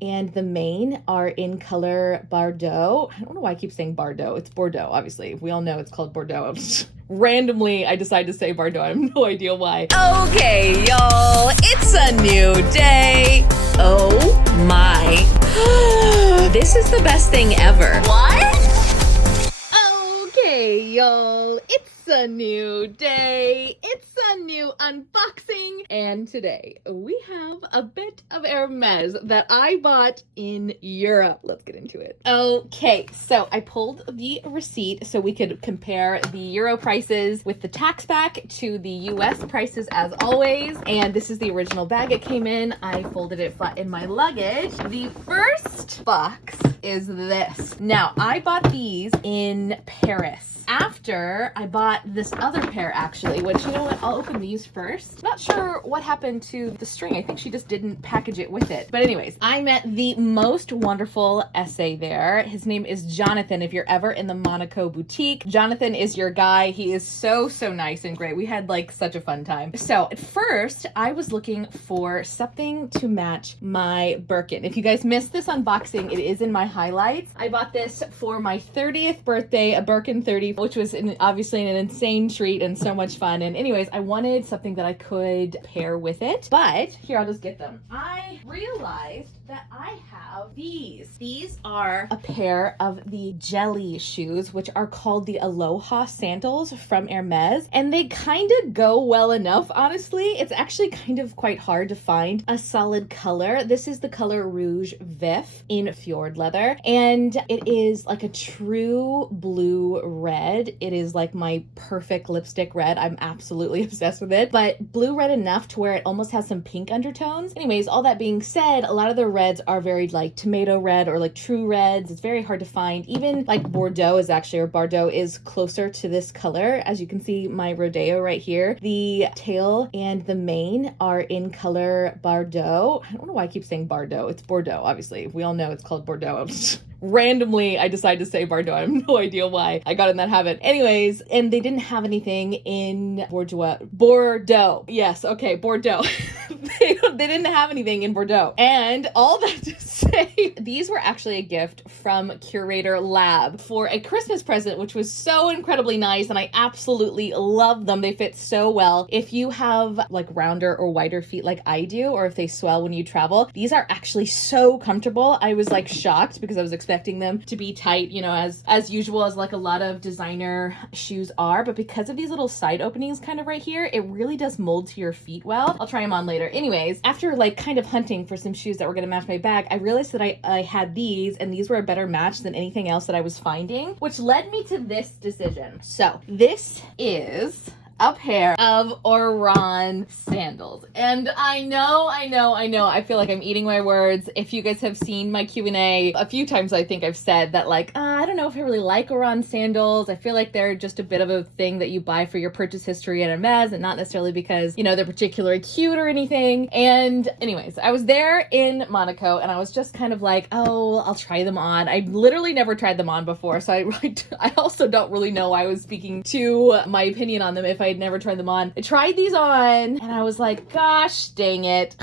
and the mane are in color Bordeaux. I don't know why I keep saying Bordeaux. It's Bordeaux, obviously. We all know it's called Bordeaux. Randomly, I decided to say Bordeaux. I have no idea why. Okay, y'all, it's a new day. Oh my. This is the best thing ever. What? Okay, y'all, it's a new day. It's a new unboxing. And today we have a bit of Hermes that I bought in Europe. Let's get into it. Okay, so I pulled the receipt so we could compare the Euro prices with the tax back to the US prices as always. And this is the original bag it came in. I folded it flat in my luggage. The first box is this. Now, I bought these in Paris. After I bought this other pair actually, which, you know what, I'll open these first. Not sure what happened to the string. I think she just didn't package it with it. But anyways, I met the most wonderful essay there. His name is Jonathan. If you're ever in the Monaco boutique, Jonathan is your guy. He is so nice and great. We had like such a fun time. So at first I was looking for something to match my Birkin. If you guys missed this unboxing, it is in my highlights. I bought this for my 30th birthday, a Birkin 30, which was obviously an insane treat and so much fun. And anyways, I wanted something that I could pair with it. But here, I'll just get them. I realized that I have these. These are a pair of the jelly shoes, which are called the Aloha sandals from Hermes. And they kind of go well enough, honestly. It's actually kind of quite hard to find a solid color. This is the color Rouge Vif in fjord leather. And it is like a true blue red. It is like my perfect lipstick red. I'm absolutely obsessed with it. But blue red enough to where it almost has some pink undertones. Anyways, all that being said, a lot of the reds are very like tomato red or like true reds. It's very hard to find. Even like Bordeaux is actually, or Bordeaux is closer to this color. As you can see, my Rodeo right here. The tail and the mane are in color Bordeaux. I don't know why I keep saying Bordeaux. It's Bordeaux, obviously. We all know it's called Bordeaux. Randomly, I decided to say Bordeaux. I have no idea why I got in that habit. Anyways, and they didn't have anything in Bordeaux. Yes, okay, Bordeaux. they didn't have anything in Bordeaux. And all that to say, these were actually a gift from Curator Lab for a Christmas present, which was so incredibly nice, and I absolutely love them. They fit so well. If you have like rounder or wider feet like I do, or if they swell when you travel, these are actually so comfortable. I was like shocked because I was expecting them to be tight, you know, as usual, as like a lot of designer shoes are, but because of these little side openings kind of right here, it really does mold to your feet well. I'll try them on later. Anyways, after like kind of hunting for some shoes that were going to match my bag, I realized that I had these, and these were a better match than anything else that I was finding, which led me to this decision. So this is a pair of Oran sandals. And I know, I feel like I'm eating my words. If you guys have seen my Q&A, a few times I think I've said that like, I don't know if I really like Oran sandals. I feel like they're just a bit of a thing that you buy for your purchase history at Hermes and not necessarily because, you know, they're particularly cute or anything. And anyways, I was there in Monaco and I was just kind of like, oh, I'll try them on. I literally never tried them on before. So I also don't really know why I was speaking to my opinion on them if I had never tried them on. I tried these on and I was like, gosh dang it.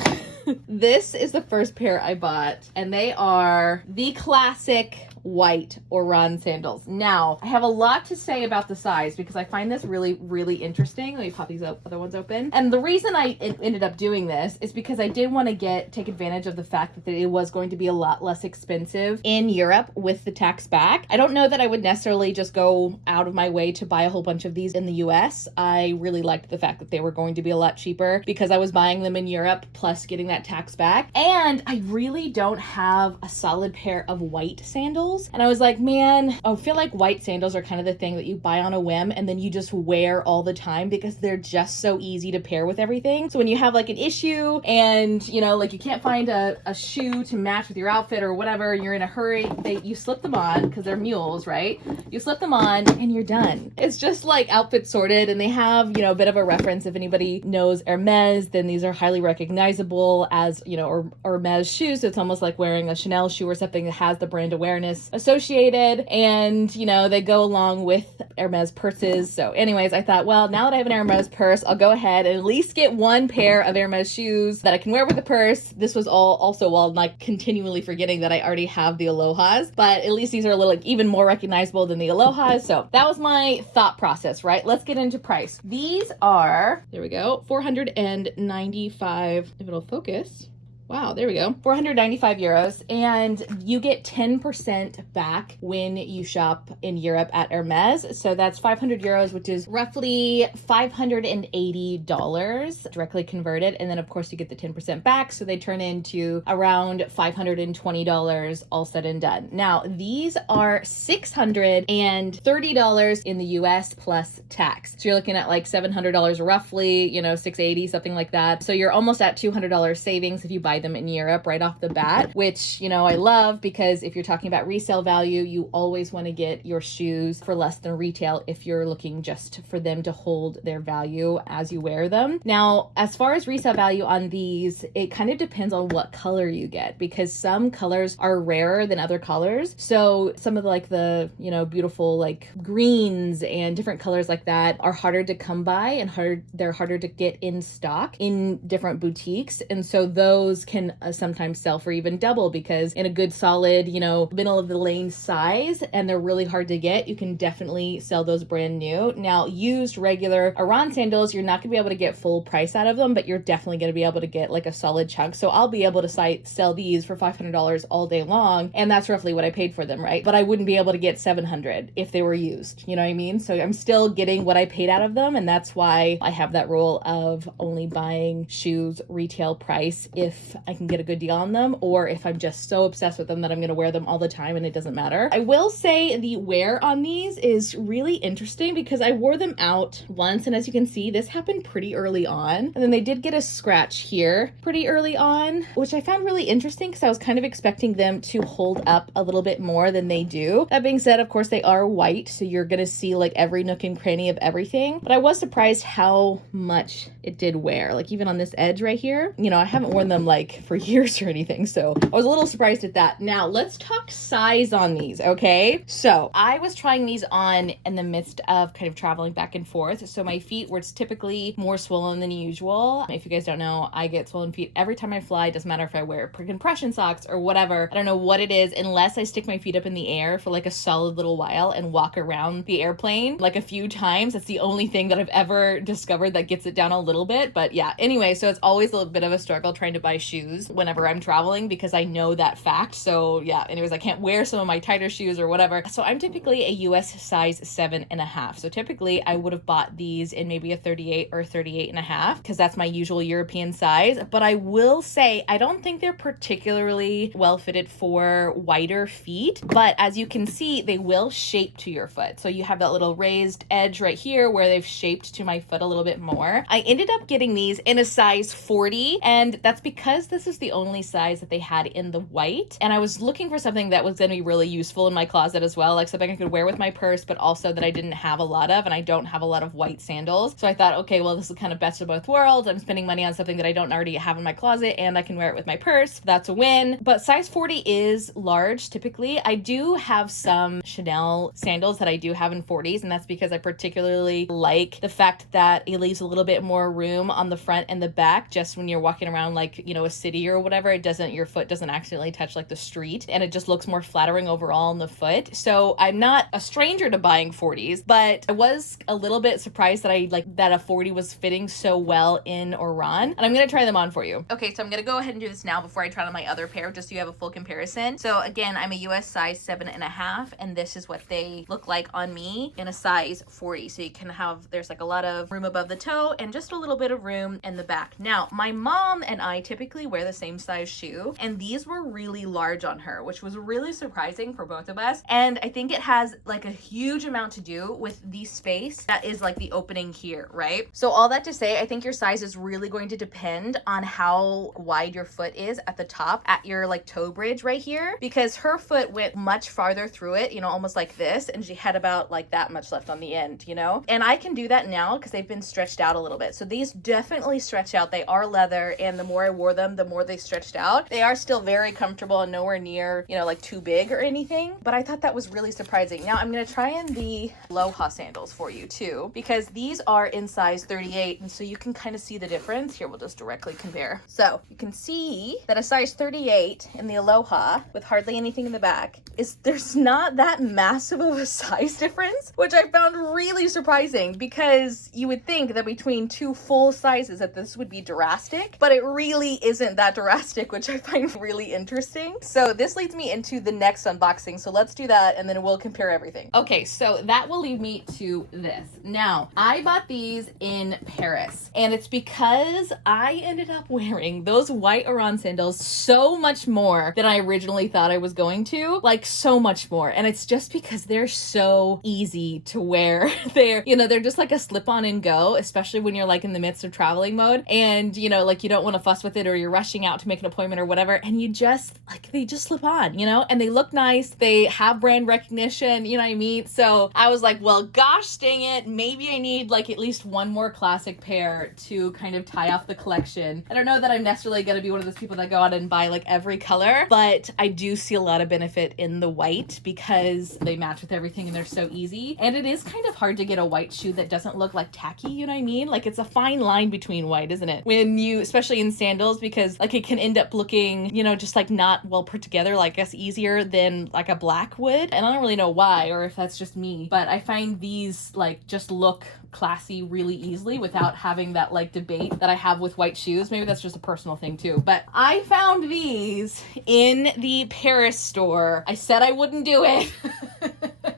This is the first pair I bought, and they are the classic white Oran sandals. Now, I have a lot to say about the size because I find this really interesting. Let me pop these other ones open. And the reason I ended up doing this is because I did want to take advantage of the fact that it was going to be a lot less expensive in Europe with the tax back. I don't know that I would necessarily just go out of my way to buy a whole bunch of these in the US. I really liked the fact that they were going to be a lot cheaper because I was buying them in Europe plus getting that tax back. And I really don't have a solid pair of white sandals. And I was like, man, I feel like white sandals are kind of the thing that you buy on a whim and then you just wear all the time because they're just so easy to pair with everything. So when you have like an issue and, you know, like you can't find a shoe to match with your outfit or whatever, you're in a hurry, you slip them on because they're mules, right? You slip them on and you're done. It's just like outfit sorted, and they have, you know, a bit of a reference. If anybody knows Hermes, then these are highly recognizable as, you know, or Hermes shoes. So it's almost like wearing a Chanel shoe or something that has the brand awareness Hermes associated, and you know, they go along with Hermes purses. So anyways, I thought, well, now that I have an Hermes purse, I'll go ahead and at least get one pair of Hermes shoes that I can wear with the purse. This was all also while not continually forgetting that I already have the Alohas, but at least these are a little, like, even more recognizable than the Alohas. So that was my thought process, right? Let's get into price. These are, there we go, 495, if it'll focus. Wow, there we go. 495 euros. And you get 10% back when you shop in Europe at Hermes. So that's 500 euros, which is roughly $580 directly converted. And then, of course, you get the 10% back. So they turn into around $520 all said and done. Now, these are $630 in the US plus tax. So you're looking at like $700 roughly, you know, $680, something like that. So you're almost at $200 savings if you buy them in Europe right off the bat, which, you know, I love, because if you're talking about resale value, you always want to get your shoes for less than retail if you're looking just for them to hold their value as you wear them. Now, as far as resale value on these, it kind of depends on what color you get, because some colors are rarer than other colors. So some of the you know, beautiful like greens and different colors like that are harder to come by, and they're harder to get in stock in different boutiques. And so those can sometimes sell for even double, because in a good solid, you know, middle of the lane size, and they're really hard to get, you can definitely sell those brand new. Now, used regular Oran sandals, you're not going to be able to get full price out of them, but you're definitely going to be able to get like a solid chunk. So I'll be able to sell these for $500 all day long, and that's roughly what I paid for them, right? But I wouldn't be able to get $700 if they were used, you know what I mean? So I'm still getting what I paid out of them, and that's why I have that rule of only buying shoes retail price if I can get a good deal on them, or if I'm just so obsessed with them that I'm going to wear them all the time and it doesn't matter. I will say the wear on these is really interesting, because I wore them out once, and as you can see, this happened pretty early on, and then they did get a scratch here pretty early on, which I found really interesting because I was kind of expecting them to hold up a little bit more than they do. That being said, of course, they are white, so you're going to see like every nook and cranny of everything, but I was surprised how much it did wear. Like even on this edge right here, you know, I haven't worn them like for years or anything, so I was a little surprised at that. Now let's talk size on these, okay? So I was trying these on in the midst of kind of traveling back and forth, so my feet were typically more swollen than usual. If you guys don't know, I get swollen feet every time I fly. It doesn't matter if I wear compression socks or whatever. I don't know what it is, unless I stick my feet up in the air for like a solid little while and walk around the airplane like a few times. That's the only thing that I've ever discovered that gets it down a little bit. But yeah, anyway, so it's always a little bit of a struggle trying to buy shoes whenever I'm traveling, because I know that fact. So yeah, anyways, I can't wear some of my tighter shoes or whatever. So I'm typically a US size 7.5. So typically I would have bought these in maybe a 38 or 38.5, because that's my usual European size. But I will say, I don't think they're particularly well fitted for wider feet, but as you can see, they will shape to your foot. So you have that little raised edge right here where they've shaped to my foot a little bit more. I ended up getting these in a size 40, and that's because this is the only size that they had in the white. And I was looking for something that was going to be really useful in my closet as well, like something I could wear with my purse, but also that I didn't have a lot of, and I don't have a lot of white sandals. So I thought, okay, well, this is kind of best of both worlds. I'm spending money on something that I don't already have in my closet, and I can wear it with my purse. That's a win. But size 40 is large typically. I do have some Chanel sandals that I do have in 40s, and that's because I particularly like the fact that it leaves a little bit more room on the front and the back, just when you're walking around like, you know, a city or whatever, your foot doesn't accidentally touch like the street, and it just looks more flattering overall on the foot. So I'm not a stranger to buying 40s, but I was a little bit surprised that that a 40 was fitting so well in Oran, and I'm gonna try them on for you. Okay, so I'm gonna go ahead and do this now before I try on my other pair, just so you have a full comparison. So again, I'm a US size 7.5, and this is what they look like on me in a size 40. So you can have, there's like a lot of room above the toe and just a little bit of room in the back. Now, my mom and I typically wear the same size shoe, and these were really large on her, which was really surprising for both of us. And I think it has like a huge amount to do with the space that is like the opening here, right? So all that to say, I think your size is really going to depend on how wide your foot is at the top, at your like toe bridge right here, because her foot went much farther through it, you know, almost like this, and she had about like that much left on the end, you know? And I can do that now because they've been stretched out a little bit. So these definitely stretch out. They are leather, and the more I wore them, them, the more they stretched out. They are still very comfortable and nowhere near, you know, like too big or anything, but I thought that was really surprising. Now I'm gonna try in the Aloha sandals for you too, because these are in size 38, and so you can kind of see the difference. Here, we'll just directly compare. So you can see that a size 38 in the Aloha with hardly anything in the back there's not that massive of a size difference, which I found really surprising, because you would think that between two full sizes that this would be drastic, but it really isn't that drastic, which I find really interesting. So this leads me into the next unboxing. So let's do that and then we'll compare everything. Okay, so that will lead me to this. Now, I bought these in Paris, and it's because I ended up wearing those white Oran sandals so much more than I originally thought I was going to. Like, so much more. And it's just because they're so easy to wear. They're just like a slip-on and go, especially when you're like in the midst of traveling mode and, you know, like you don't want to fuss with it, or you're rushing out to make an appointment or whatever, and you just like, they just slip on, you know, and they look nice. They have brand recognition, you know what I mean? So I was like, well, gosh dang it, maybe I need like at least one more classic pair to kind of tie off the collection. I don't know that I'm necessarily going to be one of those people that go out and buy like every color, but I do see a lot of benefit in the white because they match with everything and they're so easy. And it is kind of hard to get a white shoe that doesn't look like tacky, you know what I mean? Like, it's a fine line between white, isn't it? When you, especially in sandals, because like it can end up looking, you know, just like not well put together, like I guess easier than like a black would. And I don't really know why, or if that's just me, but I find these like just look classy really easily without having that like debate that I have with white shoes. Maybe that's just a personal thing too, but I found these in the Paris store. I said I wouldn't do it.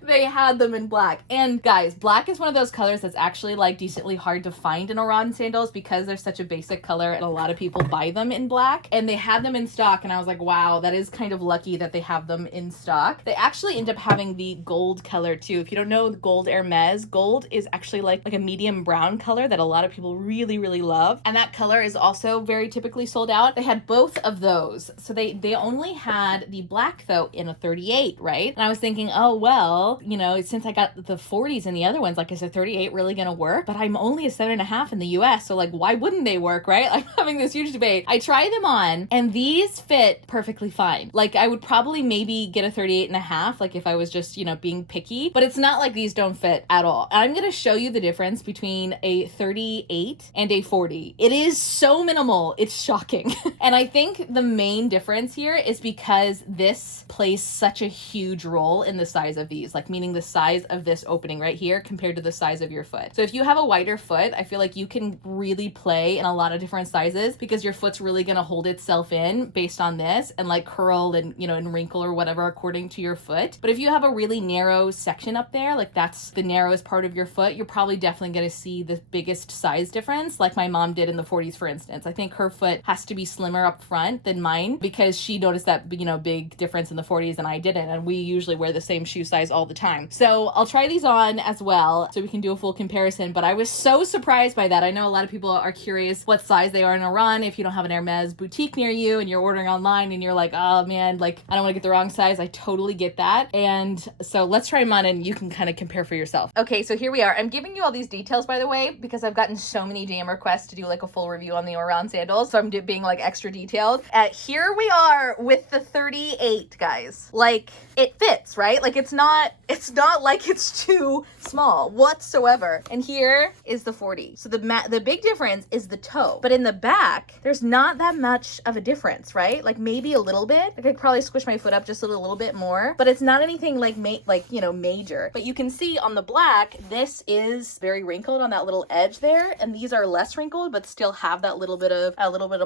They had them in black. And guys, black is one of those colors that's actually like decently hard to find in Oran sandals because they're such a basic color and a lot of people buy them in black, and they had them in stock, and I was like, wow, that is kind of lucky that they have them in stock. They actually end up having the gold color too. If you don't know the gold Hermes, gold is actually like a medium brown color that a lot of people really, really love. And that color is also very typically sold out. They had both of those. So they only had the black though in a 38, right? And I was thinking, oh, well, you know, since I got the 40s and the other ones, like, is a 38 really gonna work? But I'm only a 7.5 in the US, so like, why wouldn't they work, right? I'm having this huge debate. I try them on, and these fit perfectly fine. Like, I would probably maybe get a 38.5, like if I was just, you know, being picky, but it's not like these don't fit at all. And I'm gonna show you the difference between a 38 and a 40. It is so minimal, it's shocking. And I think the main difference here is because this plays such a huge role in the size of these, like meaning the size of this opening right here compared to the size of your foot. So if you have a wider foot, I feel like you can really play in a lot of different sizes because your foot's really gonna hold itself in based on this and like curl and, you know, and wrinkle or whatever according to your foot. But if you have a really narrow section up there, like that's the narrowest part of your foot, you're probably definitely gonna see the biggest size difference, like my mom did in the 40s, for instance. I think her foot has to be slimmer up front than mine because she noticed that, you know, big difference in the 40s and I didn't, and we usually wear the same shoe size all the time. So I'll try these on as well so we can do a full comparison, but I was so surprised by that. I know a lot of people are curious what size they are in Oran if you don't have an Hermes boutique near you and you're ordering online and you're like, oh man, like I don't want to get the wrong size. I totally get that. And so let's try them on and you can kind of compare for yourself. Okay, so here we are. I'm giving you all these details, by the way, because I've gotten so many DM requests to do like a full review on the Oran sandals, so I'm being like extra detailed. Here we are with the 38, guys. Like, it fits, right? Like it's not like it's too small whatsoever. And here is the 40. So the big difference is the toe. But in the back, there's not that much of a difference, right? Like maybe a little bit. I could probably squish my foot up just a little bit more, but it's not anything like you know, major. But you can see on the black, this is very wrinkled on that little edge there, and these are less wrinkled but still have that little bit of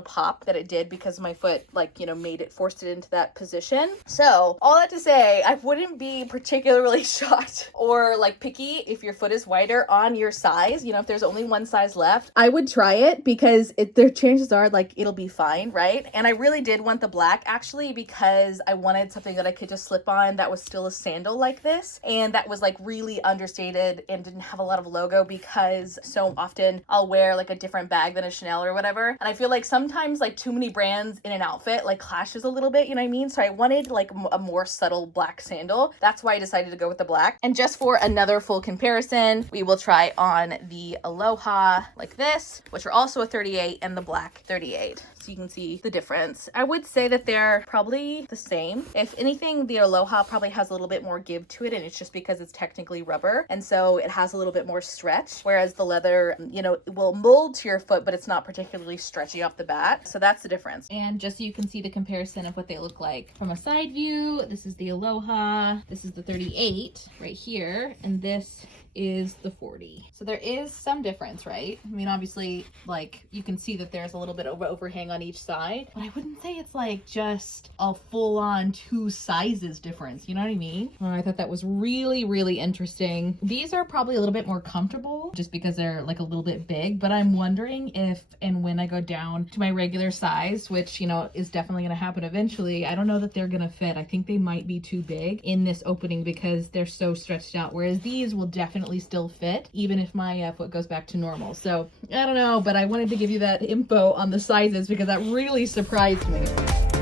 pop that it did because my foot, like, you know, forced it into that position. So all that to say, I wouldn't be particularly shocked or like picky if your foot is wider on your size. You know, if there's only one size left, I would try it because their chances are like it'll be fine, right? And I really did want the black actually because I wanted something that I could just slip on that was still a sandal like this and that was like really understated and didn't have a lot of logo, because so often I'll wear like a different bag than a Chanel or whatever, and I feel like sometimes like too many brands in an outfit like clashes a little bit, you know what I mean? So I wanted like a more subtle black sandal. That's why I decided to go with the black. And just for another full comparison, we will try on the Aloha like this, which are also a 38, and the black 38. So so you can see the difference. I would say that they're probably the same. If anything, the Aloha probably has a little bit more give to it, and it's just because it's technically rubber, and so it has a little bit more stretch, whereas the leather, you know, it will mold to your foot, but it's not particularly stretchy off the bat. So that's the difference. And just so you can see the comparison of what they look like from a side view, this is the Aloha, this is the 38 right here, and this is the 40. So there is some difference, right? I mean, obviously, like, you can see that there's a little bit of overhang on each side, but I wouldn't say it's like just a full-on 2 sizes difference, you know what I mean? I thought that was really, really interesting. These are probably a little bit more comfortable just because they're like a little bit big, but I'm wondering if and when I go down to my regular size, which, you know, is definitely gonna happen eventually, I don't know that they're gonna fit. I think they might be too big in this opening because they're so stretched out, whereas these will definitely still fit even if my foot goes back to normal. So I don't know, but I wanted to give you that info on the sizes because that really surprised me.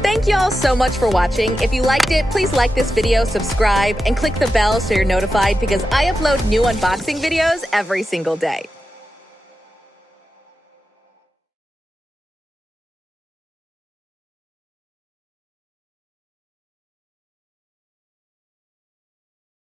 Thank y'all so much for watching. If you liked it, please like this video, subscribe, and click the bell so you're notified because I upload new unboxing videos every single day.